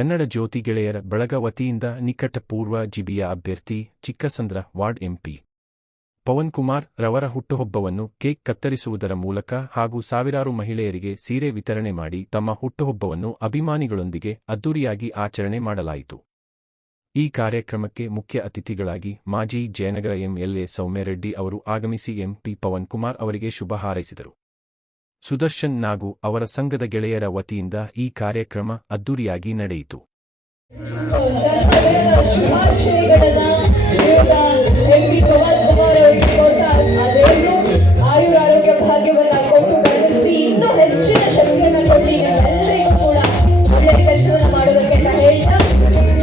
ಕನ್ನಡ ಜ್ಯೋತಿ ಗೆಳೆಯರ ಬಳಗ ವತಿಯಿಂದ ನಿಕಟಪೂರ್ವ ಜಿಬಿಯ ಅಭ್ಯರ್ಥಿ ಚಿಕ್ಕಸಂದ್ರ ವಾರ್ಡ್ ಎಂಪಿ ಪವನ್ ಕುಮಾರ್ ರವರ ಹುಟ್ಟುಹಬ್ಬವನ್ನು ಕೇಕ್ ಕತ್ತರಿಸುವುದರ ಮೂಲಕ ಹಾಗೂ ಸಾವಿರಾರು ಮಹಿಳೆಯರಿಗೆ ಸೀರೆ ವಿತರಣೆ ಮಾಡಿ ತಮ್ಮ ಹುಟ್ಟುಹಬ್ಬವನ್ನು ಅಭಿಮಾನಿಗಳೊಂದಿಗೆ ಅದ್ದೂರಿಯಾಗಿ ಆಚರಣೆ ಮಾಡಲಾಯಿತು. ಈ ಕಾರ್ಯಕ್ರಮಕ್ಕೆ ಮುಖ್ಯ ಅತಿಥಿಗಳಾಗಿ ಮಾಜಿ ಜಯನಗರ ಎಂಎಲ್ಎ ಸೌಮ್ಯರೆಡ್ಡಿ ಅವರು ಆಗಮಿಸಿ ಎಂಪಿ ಪವನ್ ಕುಮಾರ್ ಅವರಿಗೆ ಶುಭ ಹಾರೈಸಿದರು. ಸುದರ್ಶನ್ ನಾಗು ಅವರ ಸಂಘದ ಗೆಳೆಯರ ವತಿಯಿಂದ ಈ ಕಾರ್ಯಕ್ರಮ ಅದ್ದೂರಿಯಾಗಿ ನಡೆಯಿತು. ಆಯುರಾರೋಗ್ಯ ಭಾಗ್ಯವನ್ನ ಕೊಟ್ಟು ಕಳಿಸಿ ಇನ್ನೂ ಹೆಚ್ಚಿನ ಶಕ್ತಿಯನ್ನು ಕೊಡಲಿ, ಎಲ್ಲರಿಗೂ ಕೂಡ ಒಳ್ಳೆಯ ಕೆಲಸವನ್ನ ಮಾಡೋದಕ್ಕೆ ಅಂತ ಹೇಳ್ತಾ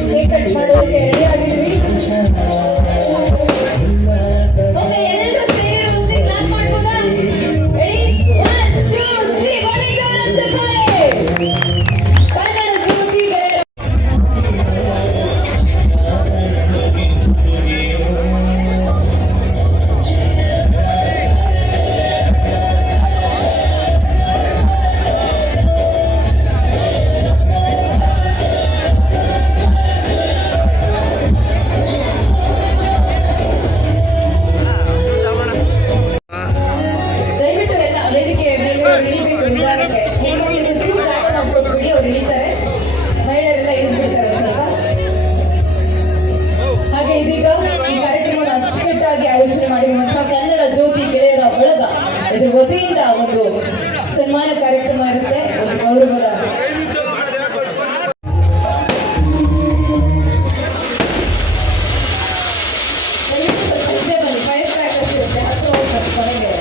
ಕೇಕ್ ಕಟ್ ಮಾಡೋದಕ್ಕೆ ರೆಡಿ ಆಗಿದ್ವಿ. ಓಕೆ, ಎಲ್ಲರೂ ಸೇರಿ ಒಂದ್ಸರಿ ಕ್ಲಾಪ್ ಮಾಡ್ಬೋದಾ? ರೆಡಿ? 1 2 3 ಬನ್ನಿ ಚಪ್ಪಾಳೆ. ಕನ್ನಡ ಜ್ಯೋತಿ ಗೆಳೆಯರ ಆಯೋಜನೆ ಮಾಡಿರುವಂತಹ ಕನ್ನಡ ಜ್ಯೋತಿ ಗೆಳೆಯರ ಬಳಗ ಇದರ ವತಿಯಿಂದ ಒಂದು ಸನ್ಮಾನ ಕಾರ್ಯಕ್ರಮ ಇರುತ್ತೆ, ಒಂದು ಗೌರವದ ಬನ್ನಿ. ಫೈರ್ ಕ್ರ್ಯಾಕರ್ಸ್ ಇರುತ್ತೆ, ಹತ್ತು ಕೊನೆಗೆ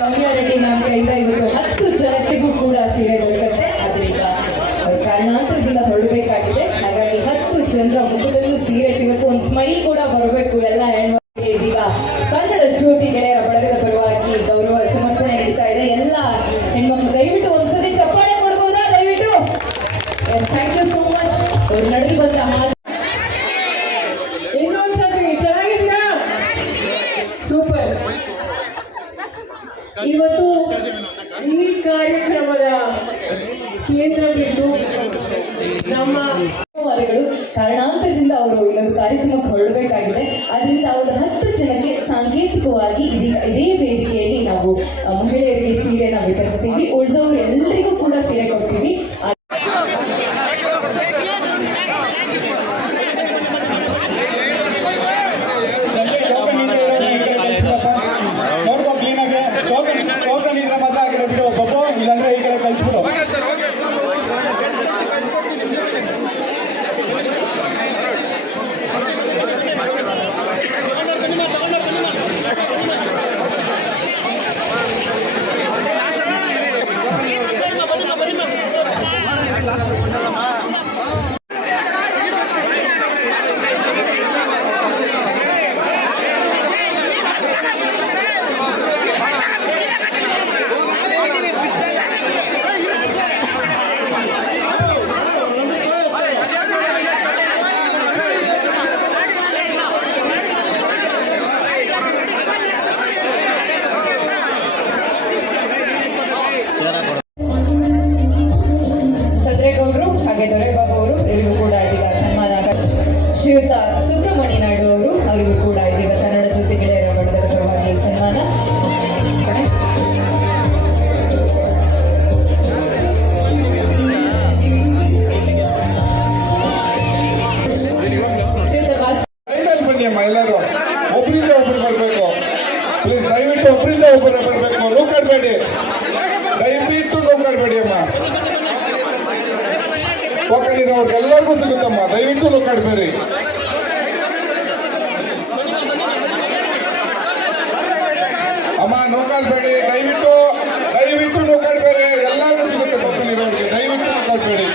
ಸೌಮ್ಯರೆಡ್ಡಿ ಮ್ಯಾಮ್ ಕೈಯಿಂದ ಇವತ್ತು 10 ಜನತೆಗೂ ಕೂಡ ಸೀರೆ ದೊರಕುತ್ತೆ. ಆದ್ರೆ ಈಗ ಕಾರಣಾಂತರದಿಂದ ಹೊರಡಬೇಕಾಗಿದೆ, ಹಾಗಾಗಿ 10 ಜನರ ಮುಖದಲ್ಲೂ ಸೀರೆ ಸಿಗಬೇಕು, ಒಂದು ಸ್ಮೈಲ್ ಕೂಡ ಬರಬೇಕು ಎಲ್ಲ ಹೆಣ್ಮಕ್ಳಿಗೆ. ಇದೀಗ ಕನ್ನಡ ಜ್ಯೋತಿ ಗೆಳೆಯರ ಬಳಗದ ಪರವಾಗಿ ಗೌರವ ಸಮರ್ಪಣೆ ನಡೀತಾ ಇದೆ. ಎಲ್ಲ ಹೆಣ್ಮಕ್ಳು ದಯವಿಟ್ಟು ಒಂದ್ಸತಿ ಚಪ್ಪಾಳೆ ಕೊಡ್ಬೋದಾ? ದಯವಿಟ್ಟು. Thank you so much. ಅವ್ರು ನಡೆದು ಬಂದ ಹಾಲು ಇನ್ನೊಂದ್ಸತಿ ಚೆನ್ನಾಗಿದ್ದೀರಾ? ಸೂಪರ್. ಇವತ್ತು ಈ ಕಾರ್ಯಕ್ರಮದ ಕೇಂದ್ರ ಬಿಂದು ನಮ್ಮ ಕಾರಣಾಂತರದಿಂದ ಅವರು ಇನ್ನೊಂದು ಕಾರ್ಯಕ್ರಮಕ್ಕೆ ಹೊರಡಬೇಕಾಗಿದೆ. ಅದರಿಂದ ಅವರು 10 ಜನಕ್ಕೆ ಸಾಂಕೇತಿಕವಾಗಿ ಇದೀಗ ಇದೇ ವೇದಿಕೆಯಲ್ಲಿ ನಾವು ಮಹಿಳೆಯರಿಗೆ ಸೀರೆನ ವಿತರಿಸ್ತೀವಿ. ಉಳಿದವರು ಎಲ್ಲರಿಗೂ ಕೂಡ ಸೀರೆ ಕೊಡ್ತೀವಿ. ಇಲ್ಲಾಂದ್ರೆ ಈ ಕಡೆ ಕಳಿಸ್ಬಿಡು. ಚಂದ್ರೇಗೌಡರು ಹಾಗೆ ದೊರೆಬಾಬು ಅವರು ಇವರಿಗೂ ಕೂಡ ಇದೀಗ ಸನ್ಮಾನ. ಶ್ರೀಯುತ ಸುಬ್ರಹ್ಮಣ್ಯ ನಾಯ್ಡು ಅವರು ಅವರಿಗೂ ಕೂಡ ಇದೀಗ ಕನ್ನಡ ಜ್ಯೋತಿ ಗೆಳೆಯರ ಬಳಗದ ಪರವಾಗಿ ಸನ್ಮಾನ. ಎಲ್ಲರೂ ಒಬ್ಬರಿಂದ ಒಬ್ಬರು ಬರಬೇಕು ಪ್ಲೀಸ್, ದಯವಿಟ್ಟು ಒಬ್ಬರಿಂದ ಒಬ್ಬರು ಬರಬೇಕು. ನೂಕಾಡಬೇಡಿ, ದಯವಿಟ್ಟು ನೂಕಾಡಬೇಡಿ ಅಮ್ಮ. ಟೋಕನ್ ಇರೋರ್ಗೆಲ್ಲರಿಗೂ ಸಿಗುತ್ತಮ್ಮ, ದಯವಿಟ್ಟು ನುಕ್ಕಾಡ್ಬೇಡಿ. ಅಮ್ಮ ನುಕ್ಕಾಡ್ಬೇಡಿ, ದಯವಿಟ್ಟು ನುಕ್ಕಾಡ್ಬೇಡಿ. ಎಲ್ಲರಿಗೂ ಸಿಗುತ್ತೆ ಟೋಕನ್ ಇರೋರಿಗೆ, ದಯವಿಟ್ಟು ನುಕ್ಕಾಡ್ಬೇಡಿ.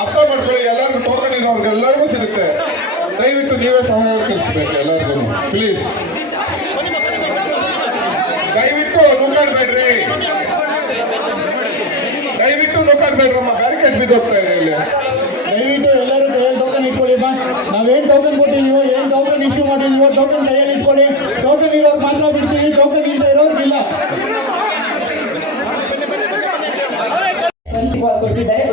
ಅರ್ಥ ಮಾಡ್ಕೊಳ್ಳಿ, ಎಲ್ಲರಿಗೂ ಟೋಕನ್ ಇರೋರ್ಗೆಲ್ಲರಿಗೂ ಸಿಗುತ್ತೆ. ದಯವಿಟ್ಟು ನೀವೇ ಸಹಕರಿಸಬೇಕು ಎಲ್ಲರಿಗೂ, ಪ್ಲೀಸ್. ದಯವಿಟ್ಟು ನುಕ್ಕಾಡ್ಬೇಡ್ರಿ, ನುಕ್ಕಾಡ್ಬೇಡ್ರಮ್ಮ, ಬ್ಯಾರಿಕೇಡ್ ಬಿದ್ದೋಗ್ತಾ ಇದೆ ಇಲ್ಲಿ. ದಯವಿಟ್ಟು ಎಲ್ಲರೂ ಕೈಯಲ್ಲಿ ಟೋಕನ್ ಇಟ್ಕೊಳ್ಳಿ. ನಾವೇನು ಟೋಕನ್ ಕೊಟ್ಟಿದ್ದೀವೋ, ಏನು ಟೋಕನ್ ಇಶ್ಯೂ ಮಾಡಿದ್ದೀವೋ ಟೋಕನ್ ಕೈಯಲ್ಲಿ ಇಟ್ಕೊಳ್ಳಿ. ಟೋಕನ್ ಇರೋರು ಮಾತ್ರ ಬಿಡ್ತೀವಿ, ಟೋಕನ್ ಇಲ್ಲದೆ ಇರೋರ್ಗಿಲ್ಲ. ಕೊಟ್ಟಿದ್ದಾರೆ,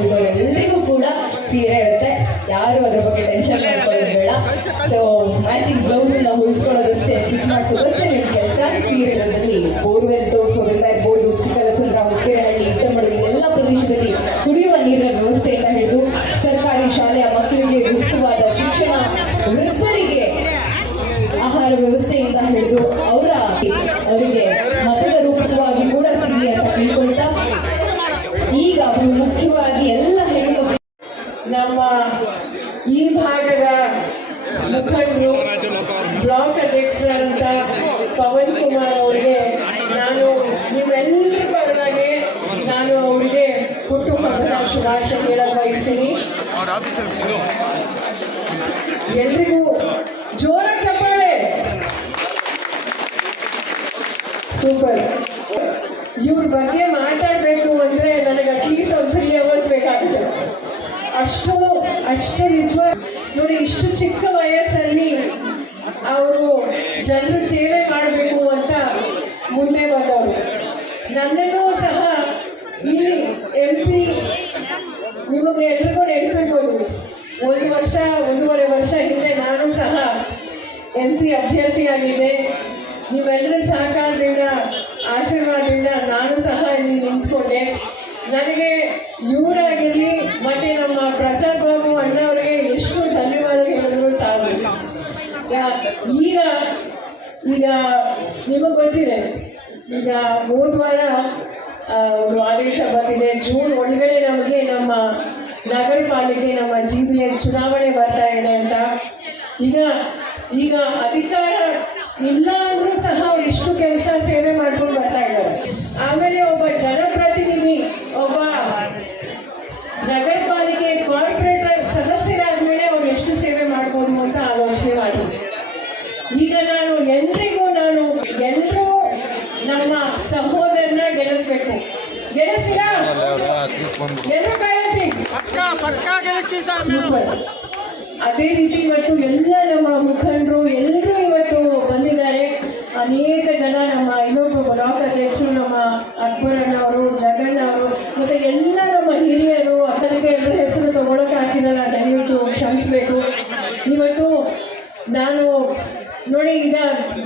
ಎಲ್ಲರಿಗೂ ಕೂಡ ಸೀರೆ ಇರುತ್ತೆ, ಯಾರು ಅದ್ರ ಬಗ್ಗೆ ಟೆನ್ಷನ್ ಮಾಡ್ಕೊಳ್ಳೋದು ಬೇಡ. ಸೊ ಮ್ಯಾಚಿಂಗ್ ಬ್ಲೌಸ್ ಎಲ್ಲ ಹೊಲಿಸ್ಕೊಳ್ಳೋದಷ್ಟೇ, ಸ್ಟಿಚ್ ಮಾಡಿಸೋದಷ್ಟೇ ನಿಮ್ಮ ಕೆಲಸ. ಸೀರೆಗಳಲ್ಲಿ ಬೋರ್ವೆಲ್ ತೋರಿಸೋದ್ರಿಂದ ಇರ್ಬೋದು, ಚಿಕ್ಕಲಸಂದ್ರ, ಹೊಸಕೆರೆಹಳ್ಳಿ, ಇಟ್ಟಮಡು ಎಲ್ಲ ಪ್ರದೇಶದಲ್ಲಿ ಕುಡಿಯುವ ನೀರಿನ ವ್ಯವಸ್ಥೆಯಿಂದ ಹಿಡಿದು ಸರ್ಕಾರಿ ಶಾಲೆಯ ಮಕ್ಕಳಿಗೆ ಉಚಿತವಾದ ಶಿಕ್ಷಣ, ವೃದ್ಧರಿಗೆ ಆಹಾರ ವ್ಯವಸ್ಥೆಯಿಂದ ಹಿಡಿದು ಅವರಿಗೆ ಮತದ ರೂಪವಾಗಿ ಕೂಡ ಸಿಗಲಿ ಅಂತ ಕೇಳ್ಕೊಳ್ತಾ, ಈಗ ಮುಖ್ಯವಾಗಿ ಎಲ್ಲ ಹೆಣ್ಣು ನಮ್ಮ ಈ ಭಾಗದ ಮುಖಂಡರು ಬ್ಲಾಕ್ ಅಧ್ಯಕ್ಷರಂತ ಪವನ್ ಕುಮಾರ್ ಅವರಿಗೆ ನಾನು ನೀವೆಲ್ಲರ ಪರವಾಗಿ ನಾನು ಅವರಿಗೆ ಹುಟ್ಟುಹಬ್ಬದ ಶುಭಾಶಯ ಹೇಳಲು ಬಯಸ್ತೀನಿ. ಎಲ್ರಿಗೂ ಜೋರ ಚಪ್ಪಾಳೆ. ಸೂಪರ್. ಇವ್ರ ಬಗ್ಗೆ ಮಾತಾಡಬೇಕು ಅಂದರೆ ನನಗೆ ಅಟ್ಲೀಸ್ಟ್ ಒಂದು 3 hours ಬೇಕಾಗುತ್ತೆ. ಅಷ್ಟು ನಿಜವಾಗಿ ನೋಡಿ, ಇಷ್ಟು ಚಿಕ್ಕ ವಯಸ್ಸಲ್ಲಿ ಅವರು ಜನರ ಸೇವೆ ಮಾಡಬೇಕು ಅಂತ ಮುಂದೆ ಬಂದವರು. ನನ್ನನ್ನು ಸಹ ಇಲ್ಲಿ MP ನಿಮಗೆ ಎಲ್ರಿಗೂ ನೆನಪಿರ್ಬೋದು, 1.5 ವರ್ಷ ಹಿಂದೆ ನಾನು ಸಹ MP ಅಭ್ಯರ್ಥಿಯಾಗಿದ್ದೆ. ನೀವೆಲ್ಲರ ಸಹಕಾರದಿಂದ, ಆಶೀರ್ವಾದದಿಂದ ನಾನು ಸಹ ಇಲ್ಲಿ ನಿಂತ್ಕೊಂಡೆ. ನನಗೆ ಇವರಾಗಿರಲಿ ಮತ್ತು ನಮ್ಮ ಪ್ರಸಾದ್ ಬಾಬು ಅಣ್ಣವರಿಗೆ ಎಷ್ಟು ಧನ್ಯವಾದ ಹೇಳಿದ್ರು ಸಾಕು. ಈಗ ನಿಮಗೆ ಗೊತ್ತಿದೆ, ಈಗ 3 ವಾರ ಒಂದು ಆದೇಶ ಬಂದಿದೆ. ಜೂನ್ ಒಳಗಡೆ ನಮಗೆ ನಮ್ಮ ನಗರ ಪಾಲಿಕೆ, ನಮ್ಮ GBN ಚುನಾವಣೆ ಬರ್ತಾ ಇದೆ ಅಂತ. ಈಗ ಅಧಿಕಾರ ಇಲ್ಲ ಅಂದರೂ ಸಹ ಅವ್ರು ಇಷ್ಟು ಕೆಲಸ ಸೇವೆ ಮಾಡ್ಕೊಂಡು ಬರ್ತಾ ಇದ್ದಾರೆ. ಆಮೇಲೆ ಒಬ್ಬ ಜನಪ್ರತಿನಿಧಿ, ಒಬ್ಬ ನಗರ ಪಾಲಿಕೆ ಕಾರ್ಪೊರೇಟರ್ ಸದಸ್ಯರಾದ ಮೇಲೆ ಅವ್ರು ಎಷ್ಟು ಸೇವೆ ಮಾಡ್ಬೋದು ಅಂತ ಆಲೋಚನೆ ಮಾಡಿದ್ವಿ. ಈಗ ಎಲ್ಲರೂ ನಮ್ಮ ಸಹೋದರನ ಗೆಲ್ಲಿಸ್ಬೇಕು. ಗೆಲ್ಲಿಸ್ತೀರಾ? ಎಲ್ಲರೂ ಕೈ ಸೂಪರ್. ಅದೇ ರೀತಿ ಇವತ್ತು ಎಲ್ಲ ನಮ್ಮ ಮುಖಂಡರು ಎಲ್ಲರೂ ಇವತ್ತು ಬಂದಿದ್ದಾರೆ. ಅನೇಕ ಜನ, ನಮ್ಮ ಇನ್ನೊಬ್ಬ ಬ್ಲಾಕ್ ಅಧ್ಯಕ್ಷರು ನಮ್ಮ ಅಕ್ಬರಣ್ಣ ಅವರು, ಜಗಣ್ಣ ಅವರು, ಮತ್ತು ಎಲ್ಲ ನಮ್ಮ ಹಿರಿಯರು, ಅಕ್ಕನಿಗೆ ಎಲ್ಲರ ಹೆಸರು ತಗೊಳಕ್ಕೆ ಹಾಕಿದಾರೆ, ದಯವಿಟ್ಟು ಕ್ಷಮಿಸಬೇಕು. ಇವತ್ತು ನಾನು ನೋಡಿ, ಈಗ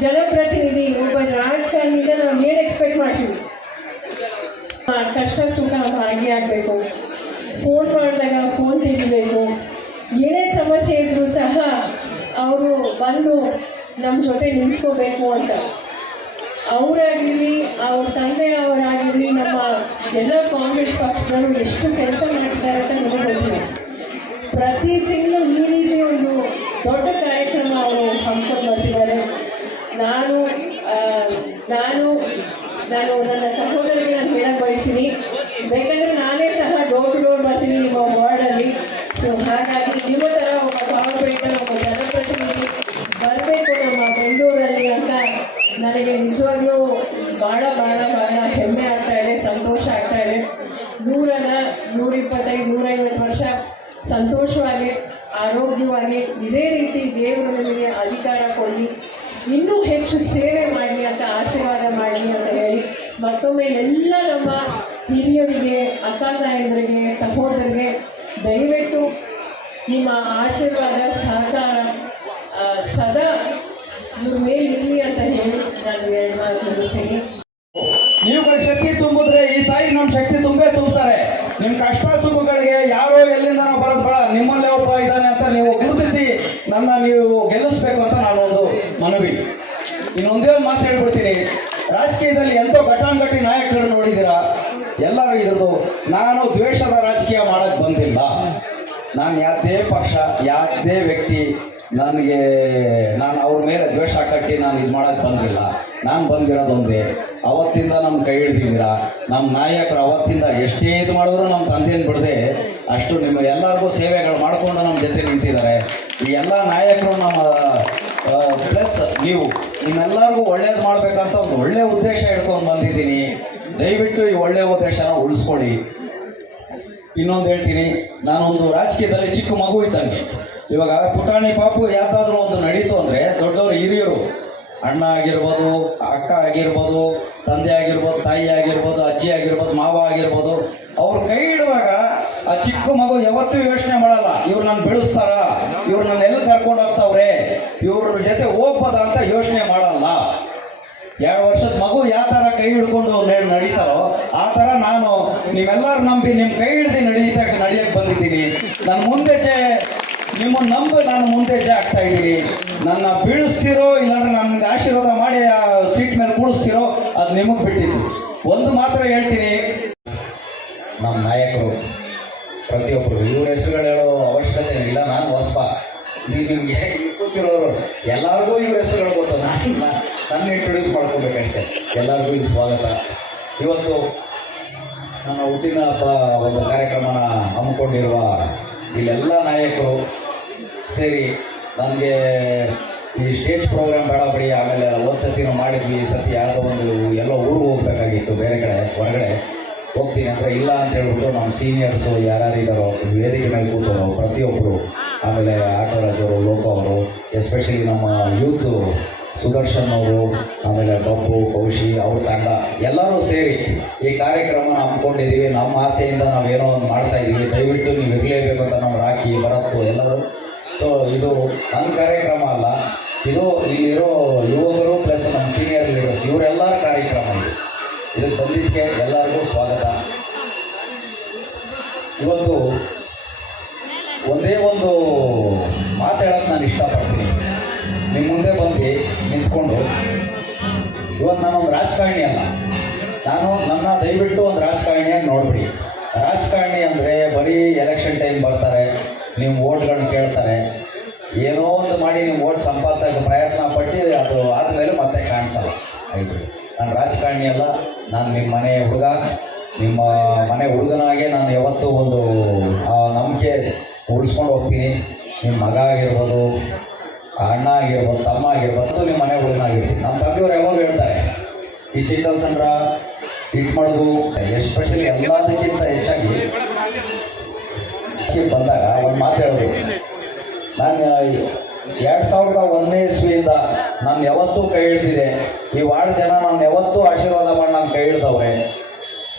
ಜನಪ್ರತಿನಿಧಿ, ಒಬ್ಬ ರಾಜಕಾರಣಿಯಿಂದ ನಾವು ಏನು ಎಕ್ಸ್ಪೆಕ್ಟ್ ಮಾಡ್ತೀವಿ? ಕಷ್ಟ ಸುಖ ಭಾಗಿಯಾಗಬೇಕು, ಫೋನ್ ಮಾಡಿದಾಗ ಫೋನ್ ತೆಗಿಬೇಕು, ಏನೇ ಸಮಸ್ಯೆ ಇದ್ದರೂ ಸಹ ಅವರು ಬಂದು ನಮ್ಮ ಜೊತೆ ನಿಂತ್ಕೋಬೇಕು ಅಂತ. ಅವರಾಗಿರಲಿ, ಅವ್ರ ತಂದೆಯವರಾಗಿರಲಿ, ನಮ್ಮ ಎಲ್ಲ ಕಾಂಗ್ರೆಸ್ ಪಕ್ಷದವರು ಎಷ್ಟು ಕೆಲಸ ಮಾಡ್ತಿದ್ದಾರೆ ಅಂತ ನಮಗೆ ಗೊತ್ತಿದೆ. ಪ್ರತಿ ತಿಂಗಳು ಈ ರೀತಿ ಒಂದು ದೊಡ್ಡ ಕಾರ್ಯಕ್ರಮ ಅವರು ಹಮ್ಮಿಕೊಂಡು ಬರ್ತಿದ್ದಾರೆ. ನಾನು ನನ್ನ ಸಹೋದರಿಗೆ ನಾನು ಹೇಳಕ್ಕೆ ಬಯಸ್ತೀನಿ, ಬೇಕಂದರೆ ನಾನೇ ಸಹ ಡೋರ್ ಟು ಡೋರ್ ಬರ್ತೀನಿ ನಿಮ್ಮ ವಾರ್ಡಲ್ಲಿ. ಸೊ ಹಾಗಾಗಿ ನಿಮ್ಮ ಥರ ಒಬ್ಬ ಕಾರ್ಪೊರೇಟರ್, ಒಬ್ಬ ಜನಪ್ರತಿನಿಧಿ ಬರಬೇಕು ನಮ್ಮ ಬೆಂಗಳೂರಲ್ಲಿ ಅಂತ ನನಗೆ ನಿಜವಾಗ್ಲೂ ಭಾಳ ಹೆಮ್ಮೆ ಆಗ್ತಾ ಇದೆ, ಸಂತೋಷ ಆಗ್ತಾ ಇದೆ. 125, 150 ವರ್ಷ ಸಂತೋಷವಾಗಿ, ಆರೋಗ್ಯವಾಗಿ ಇದೇ ರೀತಿ ದೇವರು ನಿಮಗೆ ಅಧಿಕಾರ ಕೊಡಲಿ, ಇನ್ನೂ ಹೆಚ್ಚು ಸೇವೆ ಮಾಡಲಿ ಅಂತ ಆಶೀರ್ವಾದ ಮಾಡಲಿ ಅಂತ ಹೇಳಿ ಮತ್ತೊಮ್ಮೆ ಎಲ್ಲ ನಮ್ಮ ಹಿರಿಯರಿಗೆ, ಅಕ್ಕ ತಾಯಂದರಿಗೆ, ಸಹೋದರಿಗೆ ದಯವಿಟ್ಟು ನಿಮ್ಮ ಆಶೀರ್ವಾದ, ಸಹಕಾರ ಸದಾ ಇವ್ರ ಮೇಲೆ ಇರಲಿ ಅಂತ ಹೇಳಿ ನಾನು 2 ಮಾತು ಮುಗಿಸ್ತೀನಿ. ನೀವುಗಳ ಶಕ್ತಿ ತುಂಬಿದ್ರೆ ಈ ತಾಯಿ ನಮ್ಮ ಶಕ್ತಿ ತುಂಬ್ತಾರೆ. ನಿಮ್ಮ ಕಷ್ಟ ಸುಖಗಳಿಗೆ ಯಾರೋ ಎಲ್ಲಿಂದ ನಾವು ಬರೋದು ಬೇಡ, ನಿಮ್ಮಲ್ಲೇ ಒಬ್ಬ ಇದ್ದಾನೆ ಅಂತ ನೀವು ಗುರುತಿಸಿ ನೀವು ನೋಡಿದ್ದೀರಾ ಎಲ್ಲರೂ ಇರೋದು. ನಾನು ದ್ವೇಷದ ರಾಜಕೀಯ ಮಾಡಕ್ಕೆ ಬಂದಿಲ್ಲ. ನಾನು ಯಾವುದೇ ಪಕ್ಷ ಯಾವುದೇ ವ್ಯಕ್ತಿ ನಾನು ಅವ್ರ ಮೇಲೆ ದ್ವೇಷ ಕಟ್ಟಿ ನಾನು ಇದು ಮಾಡೋಕ್ಕೆ ಬಂದಿಲ್ಲ. ನಾನು ಬಂದಿರೋದೊಂದೇ, ಅವತ್ತಿಂದ ನಮ್ಮ ಕೈ ಹಿಡ್ದಿದ್ದೀರಾ. ನಮ್ಮ ನಾಯಕರು ಅವತ್ತಿಂದ ಎಷ್ಟೇ ಇದು ಮಾಡಿದ್ರು ನಮ್ಮ ತಂದೆಯನ್ನು ಬಿಡದೆ ಅಷ್ಟು ನಿಮ್ಮ ಎಲ್ಲರಿಗೂ ಸೇವೆಗಳು ಮಾಡಿಕೊಂಡು ನಮ್ಮ ಜೊತೆ ನಿಂತಿದ್ದಾರೆ. ಈ ಎಲ್ಲ ನಾಯಕರು ನಮ್ಮ ಪ್ಲಸ್ ನಿಮ್ಮೆಲ್ಲರಿಗೂ ಒಳ್ಳೇದು ಮಾಡಬೇಕಂತ ಒಂದು ಒಳ್ಳೆಯ ಉದ್ದೇಶ ಹಿಡ್ಕೊಂಡು ಬಂದಿದ್ದೀನಿ. ದಯವಿಟ್ಟು ಈ ಒಳ್ಳೆಯ ಉದ್ದೇಶನ ಉಳಿಸ್ಕೊಳ್ಳಿ. ಇನ್ನೊಂದು ಹೇಳ್ತೀನಿ, ನಾನೊಂದು ರಾಜಕೀಯದಲ್ಲಿ ಚಿಕ್ಕ ಮಗು ಇದ್ದಂಗೆ. ಇವಾಗ ಪುಟಾಣಿ ಪಾಪು ಯಾವ್ದಾದ್ರು ಒಂದು ನಡೀತು ಅಂದರೆ ದೊಡ್ಡವರು ಹಿರಿಯರು, ಅಣ್ಣ ಆಗಿರ್ಬೋದು, ಅಕ್ಕ ಆಗಿರ್ಬೋದು, ತಂದೆ ಆಗಿರ್ಬೋದು, ತಾಯಿ ಆಗಿರ್ಬೋದು, ಅಜ್ಜಿ ಆಗಿರ್ಬೋದು, ಮಾವ ಆಗಿರ್ಬೋದು, ಅವ್ರು ಕೈ ಹಿಡಿದಾಗ ಆ ಚಿಕ್ಕ ಮಗು ಯಾವತ್ತೂ ಯೋಚನೆ ಮಾಡಲ್ಲ, ಇವ್ರು ನನ್ನ ಬೆಳೆಸ್ತಾರ, ಇವ್ರು ನನ್ನ ಎಲ್ಲಿ ಕರ್ಕೊಂಡು ಹೋಗ್ತಾವ್ರೆ, ಇವ್ರ ಜೊತೆ ಹೋಗ್ಬೋದ ಅಂತ ಯೋಚನೆ ಮಾಡಲ್ಲ. 2 ವರ್ಷದ ಮಗು ಯಾವ ಥರ ಕೈ ಹಿಡ್ಕೊಂಡು ನಡೀತಾರೋ ಆ ಥರ ನಾನು ನೀವೆಲ್ಲರೂ ನಂಬಿ ನಿಮ್ಮ ಕೈ ಹಿಡ್ದು ನಡಿಯಕ್ಕೆ ಬಂದಿದ್ದೀನಿ. ನಾನು ಮುಂದೆ ನಿಮ್ಮನ್ನು ನಂಬಿ ನಾನು ಮುಂದೆ ಹೆಜ್ಜೆ ಆಗ್ತಾ ಇದ್ದೀನಿ. ನನ್ನ ಬೀಳಿಸ್ತಿರೋ ಇಲ್ಲಾಂದ್ರೆ ನನಗೆ ಆಶೀರ್ವಾದ ಮಾಡಿ ಆ ಸೀಟ್ ಮೇಲೆ ಕೂಡಿಸ್ತಿರೋ ಅದು ನಿಮಗೆ ಬಿಟ್ಟಿದ್ದು. ಒಂದು ಮಾತ್ರ ಹೇಳ್ತೀನಿ, ನಮ್ಮ ನಾಯಕರು ಪ್ರತಿಯೊಬ್ಬರು ಇವ್ರ ಹೆಸರುಗಳು ಹೇಳೋ ಅವಶ್ಯಕತೆ ಇಲ್ಲ. ನಾನು ಹೊಸಬ, ನಿಮಗೆ ಕೂತಿರೋರು ಎಲ್ಲರಿಗೂ ಇವ್ರ ಹೆಸರುಗಳು ಗೊತ್ತು. ನನ್ನ ಇಂಟ್ರೊಡ್ಯೂಸ್ ಮಾಡ್ಕೋಬೇಕಷ್ಟೆ. ಎಲ್ಲರಿಗೂ ಇದು ಸ್ವಾಗತ. ಇವತ್ತು ನನ್ನ ಹುಟ್ಟಿನ ಹಬ್ಬ ಒಂದು ಕಾರ್ಯಕ್ರಮನ ಹಮ್ಮಿಕೊಂಡಿರುವ ಇಲ್ಲೆಲ್ಲ ನಾಯಕರು ಸೇರಿ ನನಗೆ ಈ ಸ್ಟೇಜ್ ಪ್ರೋಗ್ರಾಮ್ ಬೇಡ ಬಿಡಿ, ಆಮೇಲೆ ಸತಿ ನಾವು ಮಾಡಿದ್ವಿ, ಈ ಸತಿ ಯಾವುದೋ ಒಂದು ಎಲ್ಲ ಊರಿಗೆ ಹೋಗ್ಬೇಕಾಗಿತ್ತು, ಬೇರೆ ಕಡೆ ಹೊರಗಡೆ ಹೋಗ್ತೀನಿ ಅಂದರೆ ಇಲ್ಲ ಅಂತ ಹೇಳ್ಬಿಟ್ಟು ನಮ್ಮ ಸೀನಿಯರ್ಸು ಯಾರ್ಯಾರು ಇದ್ದಾರೋ ವೇದಿಕೆ ಮೇಲೆ ಕೂತವರು ಪ್ರತಿಯೊಬ್ಬರು, ಆಮೇಲೆ ಆಟೋರಾಜವರು, ಲೋಕ ಅವರು, ಎಸ್ಪೆಷಲಿ ನಮ್ಮ ಯೂತು ಸುದರ್ಶನ್ ಅವರು, ಆಮೇಲೆ ಬಬ್ಬು, ಕೌಶಿ ಅವ್ರ ತಂಡ ಎಲ್ಲರೂ ಸೇರಿ ಈ ಕಾರ್ಯಕ್ರಮನ ಹಮ್ಮಿಕೊಂಡಿದ್ದೀವಿ. ನಮ್ಮ ಆಸೆಯಿಂದ ನಾವೇನೋ ಒಂದು ಮಾಡ್ತಾಯಿದ್ದೀವಿ. ದಯವಿಟ್ಟು ನೀವು ಇರಲೇಬೇಕು ಅಂತ ನಾವು ರಾಕಿ ಬರತ್ತು ಎಲ್ಲರೂ. ಸೊ ಇದು ನನ್ನ ಕಾರ್ಯಕ್ರಮ ಅಲ್ಲ, ಇದು ಇಲ್ಲಿರೋ ಯುವಕರು ಪ್ಲಸ್ ನಮ್ಮ ಸೀನಿಯರ್ ಲೀಡರ್ಸ್ ಇವರೆಲ್ಲರ ಕಾರ್ಯಕ್ರಮ. ಇದಕ್ಕೆ ಬಂದಿದ್ದಕ್ಕೆ ಎಲ್ಲರಿಗೂ ಸ್ವಾಗತ. ಇವತ್ತು ಒಂದೇ ಒಂದು ಮಾತು ಹೇಳೋಕ್ಕೆ ನಾನು ಇಷ್ಟಪಡ್ತೀನಿ. ನಿಮ್ಮ ಮುಂದೆ ಬಂದು ನಿಂತ್ಕೊಂಡು, ಇವತ್ತು ನಾನೊಂದು ರಾಜಕಾರಣಿ ಅಲ್ಲ, ನನ್ನ ದಯವಿಟ್ಟು ಒಂದು ರಾಜಕಾರಣಿಯಾಗಿ ನೋಡ್ಬಿಡಿ. ರಾಜಕಾರಣಿ ಅಂದರೆ ಬರೀ ಎಲೆಕ್ಷನ್ ಟೈಮ್ ಬರ್ತಾರೆ, ನೀವು ಓಟ್ಗಳನ್ನ ಕೇಳ್ತಾರೆ, ಏನೋ ಒಂದು ಮಾಡಿ ನೀವು ಓಟ್ ಸಂಪಾದಿಸೋಕ್ಕೆ ಪ್ರಯತ್ನ ಪಟ್ಟು ಅದು ಆದಮೇಲೆ ಮತ್ತೆ ಕಾಣಿಸಲ್ಲ. ಆಯಿತು, ನಾನು ರಾಜಕಾರಣಿ ಅಲ್ಲ, ನಾನು ನಿಮ್ಮ ಮನೆ ಹುಡುಗ, ನಿಮ್ಮ ಮನೆ ಹುಡುಗನಾಗೆ ನಾನು ಯಾವತ್ತೂ ಒಂದು ನಂಬಿಕೆ ಉಳಿಸ್ಕೊಂಡು ಹೋಗ್ತೀನಿ. ನಿಮ್ಮ ಮಗ ಆಗಿರ್ಬೋದು, ಅಣ್ಣ ಆಗಿರ್ಬೋದು, ತಮ್ಮ ಆಗಿರ್ಬೋದು, ನಿಮ್ಮ ಮನೆ ಹುಡುಗನಾಗಿರ್ತೀನಿ. ನಮ್ಮ ತಂದೆಯವರು ಯಾವಾಗ ಹೇಳ್ತಾರೆ, ಈ ಚಿಕ್ಕಲ್ಸಂದ್ರ ಇಟ್ಮಳಗು ಎಸ್ಪೆಷಲಿ ಎಲ್ಲದಕ್ಕಿಂತ ಹೆಚ್ಚಾಗಿ ಬಂದಾಗ ಒಂದು ಮಾತು ಹೇಳಬೇಕು. ನಾನು 2001ನೇ ಇಸ್ವಿಯಿಂದ ನಾನು ಯಾವತ್ತೂ ಕೈ ಹಿಡ್ದಿದೆ. ಈ ವಾರ್ಡ್ ಜನ ನಾನು ಯಾವತ್ತೂ ಆಶೀರ್ವಾದ ಮಾಡಿ ನಾನು ಕೈ ಹಿಡ್ದವ್ರೆ.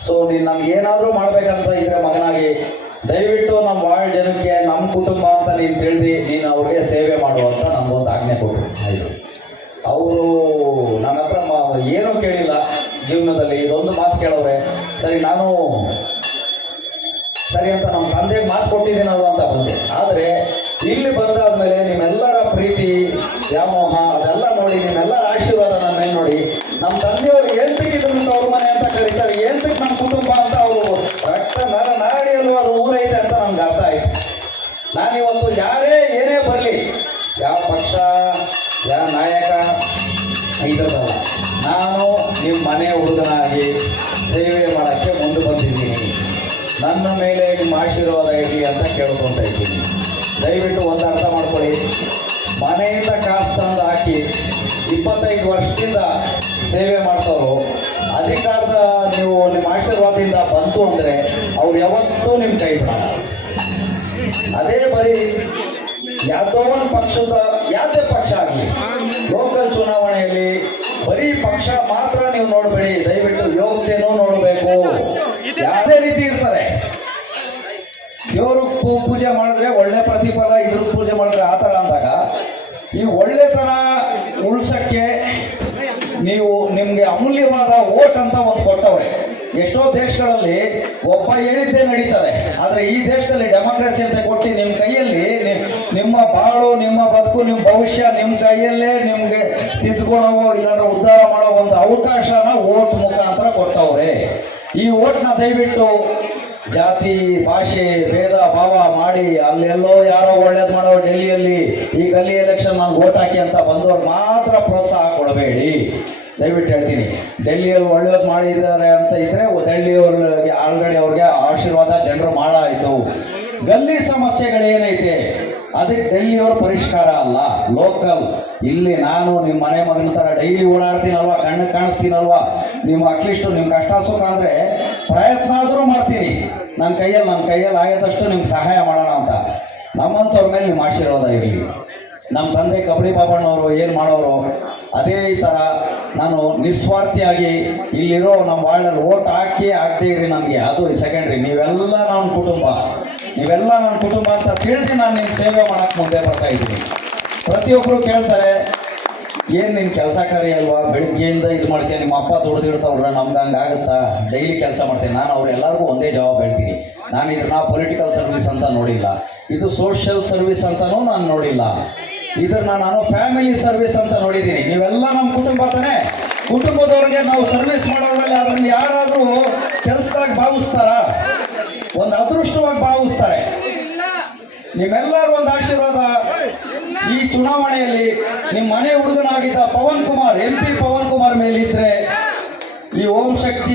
ಸೊ ನೀನು ನಮ್ಗೆ ಏನಾದರೂ ಮಾಡಬೇಕಂತ ಇದ್ರೆ ಮಗನಾಗಿ ದಯವಿಟ್ಟು ನಮ್ಮ ವಾರ್ಡ್ ಜನಕ್ಕೆ, ನಮ್ಮ ಕುಟುಂಬ ಅಂತ ನೀನು ತಿಳಿದು ನೀನು ಅವ್ರಿಗೆ ಸೇವೆ ಮಾಡುವಂತ ನಮಗೊಂದು ಆಜ್ಞೆ ಕೊಟ್ಟರು. ಆಯಿತು, ಅವರು ನನ್ನ ಹತ್ರ ಏನೂ ಕೇಳಿಲ್ಲ ಜೀವನದಲ್ಲಿ, ಇದೊಂದು ಮಾತು ಕೇಳವ್ರೆ. ಸರಿ, ನಾನು ಸರಿ ಅಂತ ನಮ್ಮ ತಂದೆಗೆ ಮಾತು ಕೊಟ್ಟಿದ್ದೀನಲ್ವ ಅಂತ ಬಂದೆ. ಆದರೆ ಇಲ್ಲಿ ಬಂದಾದ್ಮೇಲೆ ನಿಮ್ಮೆಲ್ಲರ ಪ್ರೀತಿ, ವ್ಯಾಮೋಹ ಅದೆಲ್ಲ ನೋಡಿ, ನಿಮ್ಮೆಲ್ಲರ ಆಶೀರ್ವಾದ ನನ್ನ ಮೇಲೆ ನೋಡಿ, ನಮ್ಮ ತಂದೆಯವರು ಏಂತಕ್ಕಿದ್ರು ಅವ್ರ ಮನೆ ಅಂತ ಕರೀತಾರೆ, ಏಂತಕ್ಕೆ ನಮ್ಮ ಕುಟುಂಬ ಅಂತ ಅವರು ರಕ್ತ ನಾಡಿಯಲ್ಲೂ ಅದು ಊರೈತೆ ಅಂತ ನಮ್ಗೆ ಅರ್ಥ ಆಯ್ತು. ನಾನಿವತ್ತು ಯಾರೇ ಏನೇ ಬರಲಿ, ಯಾವ ಪಕ್ಷ, ಯಾವ ನಾಯಕ ಇದಲ್ಲ, ನಾನು ನಿಮ್ಮ ಮನೆ ಹುಡುಗನಾಗಿ ಸೇವೆ ಮಾಡೋಕ್ಕೆ ಮುಂದೆ ಬಂದಿದ್ದೀನಿ. ನನ್ನ ಮೇಲೆ ನಿಮ್ಮ ಆಶೀರ್ವಾದ ಇರಲಿ ಅಂತ ಕೇಳ್ಕೊತಾ ಇದ್ದೀನಿ. ದಯವಿಟ್ಟು ಒಂದು ಅರ್ಥ ಮಾಡ್ಕೊಳ್ಳಿ, ಮನೆಯಿಂದ ಕಾಸು ತಂದು ಹಾಕಿ 25 ವರ್ಷದಿಂದ ಸೇವೆ ಮಾಡ್ತಾರೋ ಅಧಿಕಾರದ ನೀವು ನಿಮ್ಮ ಆಶೀರ್ವಾದದಿಂದ ಬಂತು ಅಂದರೆ ಅವ್ರು ಯಾವತ್ತೂ ನಿಮ್ಮ ಕೈ ಬಿಡಲ್ಲ. ಅದೇ ಬರೀ ಯಾವುದೋ ಒಂದು ಪಕ್ಷದ, ಯಾವುದೇ ಪಕ್ಷ ಆಗಲಿ, ಲೋಕಲ್ ಚುನಾವಣೆಯಲ್ಲಿ ಬರೀ ಪಕ್ಷ ಮಾತ್ರ ನೀವು ನೋಡಬೇಡಿ, ದಯವಿಟ್ಟು ಯೋಗ್ಯತೆನೂ ನೋಡಬೇಕು. ಯಾವುದೇ ರೀತಿ ಇರ್ತಾರೆ, ದೇವರು ಪೂಜೆ ಮಾಡಿದ್ರೆ ಒಳ್ಳೆ ಪ್ರತಿಫಲ, ಇದ್ರ ಪೂಜೆ ಮಾಡಿದ್ರೆ ಆ ಥರ ಅಂದಾಗ ಈ ಒಳ್ಳೆತನ ಉಳ್ಸಕ್ಕೆ ನಿಮಗೆ ಅಮೂಲ್ಯವಾದ ಓಟ್ ಅಂತ ಒಂದು ಕೊಟ್ಟವ್ರೆ. ಎಷ್ಟೋ ದೇಶಗಳಲ್ಲಿ ಒಬ್ಬ ಹೇಳಿದ್ದೇ ನಡೀತಾರೆ, ಆದರೆ ಈ ದೇಶದಲ್ಲಿ ಡೆಮೋಕ್ರಸಿ ಅಂತ ಕೊಟ್ಟು ನಿಮ್ಮ ಕೈಯಲ್ಲಿ ನಿಮ್ಮ ಬಾಳು, ನಿಮ್ಮ ಬದುಕು, ನಿಮ್ಮ ಭವಿಷ್ಯ ನಿಮ್ಮ ಕೈಯಲ್ಲೇ ನಿಮಗೆ ತಿದ್ದುಕೊಳ್ಳೋ ಇಲ್ಲಾಂದ್ರೆ ಉದ್ಧಾರ ಮಾಡೋ ಒಂದು ಅವಕಾಶನ ಓಟ್ ಮುಖಾಂತರ ಕೊಟ್ಟವ್ರೆ. ಈ ಓಟ್ನ ದಯವಿಟ್ಟು ಜಾತಿ ಭಾಷೆ ಭೇದ ಭಾವ ಮಾಡಿ ಅಲ್ಲೆಲ್ಲೋ ಯಾರೋ ಒಳ್ಳೇದು ಮಾಡೋ ಡೆಲ್ಲಿಯಲ್ಲಿ ಈ ಗಲ್ಲಿ ಎಲೆಕ್ಷನ್ ನಾನು ಓಟ್ ಹಾಕಿ ಅಂತ ಬಂದವ್ರು ಮಾತ್ರ ಪ್ರೋತ್ಸಾಹ ಕೊಡಬೇಡಿ. ದಯವಿಟ್ಟು ಹೇಳ್ತೀನಿ, ಡೆಲ್ಲಿಯಲ್ಲಿ ಒಳ್ಳೇದು ಮಾಡಿದ್ದಾರೆ ಅಂತ ಇದ್ರೆ ಡೆಲ್ಲಿಯವ್ರಿಗೆ ಆಲ್ರೆಡಿ ಅವ್ರಿಗೆ ಆಶೀರ್ವಾದ ಜನರು ಮಾಡಾಯಿತು. ಗಲ್ಲಿ ಸಮಸ್ಯೆಗಳೇನೈತೆ ಅದಕ್ಕೆ ಡೆಲ್ಲಿಯವ್ರ ಪರಿಷ್ಕಾರ ಅಲ್ಲ, ಲೋಕಲ್. ಇಲ್ಲಿ ನಾನು ನಿಮ್ಮ ಮನೆ ಮಗನ ಥರ ಡೈಲಿ ಓಡಾಡ್ತೀನಲ್ವ, ಕಣ್ಣು ಕಾಣಿಸ್ತೀನಲ್ವ, ನೀವು ಅಟ್ಲೀಸ್ಟು ನಿಮ್ಮ ಕಷ್ಟ ಸುಖ ಅಂದರೆ ಪ್ರಯತ್ನ ಆದರೂ ಮಾಡ್ತೀನಿ. ನನ್ನ ಕೈಯಲ್ಲಿ ಆಗೋದಷ್ಟು ನಿಮ್ಗೆ ಸಹಾಯ ಮಾಡೋಣ ಅಂತ. ನಮ್ಮಂಥವ್ರ ಮೇಲೆ ನಿಮ್ಮ ಆಶೀರ್ವಾದ ಇರಲಿ. ನಮ್ಮ ತಂದೆ ಕಬಡ್ಡಿ ಬಾಬಣ್ಣವರು ಏನು ಮಾಡೋರು ಅದೇ ಥರ ನಾನು ನಿಸ್ವಾರ್ಥಿಯಾಗಿ ಇಲ್ಲಿರೋ ನಮ್ಮ ವಾರ್ಡಲ್ಲಿ ಓಟ್ ಹಾಕಿ ಹಾಕ್ದೇ ಇರಿ ನನಗೆ, ಅದು ಸೆಕೆಂಡ್ರಿ. ನೀವೆಲ್ಲ ನನ್ನ ಕುಟುಂಬ ಅಂತ ತಿಳಿದು ನಾನು ನಿಮ್ಮ ಸೇವೆ ಮಾಡೋಕ್ಕೆ ಮುಂದೆ ಬರ್ತಾ ಇದ್ದೀನಿ. ಪ್ರತಿಯೊಬ್ಬರು ಕೇಳ್ತಾರೆ, ಏನು ನಿನ್ನ ಕೆಲಸ ಕಾರ್ಯ ಅಲ್ವಾ, ಬೆಳಿಗ್ಗೆಯಿಂದ ಇದು ಮಾಡ್ತೀನಿ, ನಿಮ್ಮ ಅಪ್ಪ ದುಡ್ದಿಡ್ತಾವ್ರ, ನಮ್ಗೆ ಹಂಗೆ ಆಗುತ್ತಾ, ಡೈಲಿ ಕೆಲಸ ಮಾಡ್ತೀನಿ. ನಾನು ಅವ್ರೆಲ್ಲರಿಗೂ ಒಂದೇ ಜವಾಬ್ ಹೇಳ್ತೀನಿ, ನಾನು ಇದನ್ನ ಪೊಲಿಟಿಕಲ್ ಸರ್ವಿಸ್ ಅಂತ ನೋಡಿಲ್ಲ, ಇದು ಸೋಷಿಯಲ್ ಸರ್ವಿಸ್ ಅಂತಲೂ ನಾನು ನೋಡಿಲ್ಲ, ಇದನ್ನ ನಾನು ಫ್ಯಾಮಿಲಿ ಸರ್ವಿಸ್ ಅಂತ ನೋಡಿದ್ದೀನಿ. ನೀವೆಲ್ಲ ನಮ್ಮ ಕುಟುಂಬ ತಾನೇ, ಕುಟುಂಬದವ್ರಿಗೆ ನಾವು ಸರ್ವಿಸ್ ಮಾಡೋದ್ರಲ್ಲಿ ಅದನ್ನು ಯಾರಾದರೂ ಕೆಲಸದಾಗ ಭಾವಿಸ್ತಾರ? ಒಂದು ಅದೃಷ್ಟವಾಗಿ ಭಾವಿಸ್ತಾರೆ. ನಿಮ್ಮೆಲ್ಲರೂ ಒಂದು ಆಶೀರ್ವಾದ ಈ ಚುನಾವಣೆಯಲ್ಲಿ ನಿಮ್ಮ ಮನೆ ಹುಡುಗನಾಗಿದ್ದ ಪವನ್ ಕುಮಾರ್ MP ಪವನ್ ಕುಮಾರ್ ಮೇಲಿದ್ರೆ ಈ ಓಂ ಶಕ್ತಿ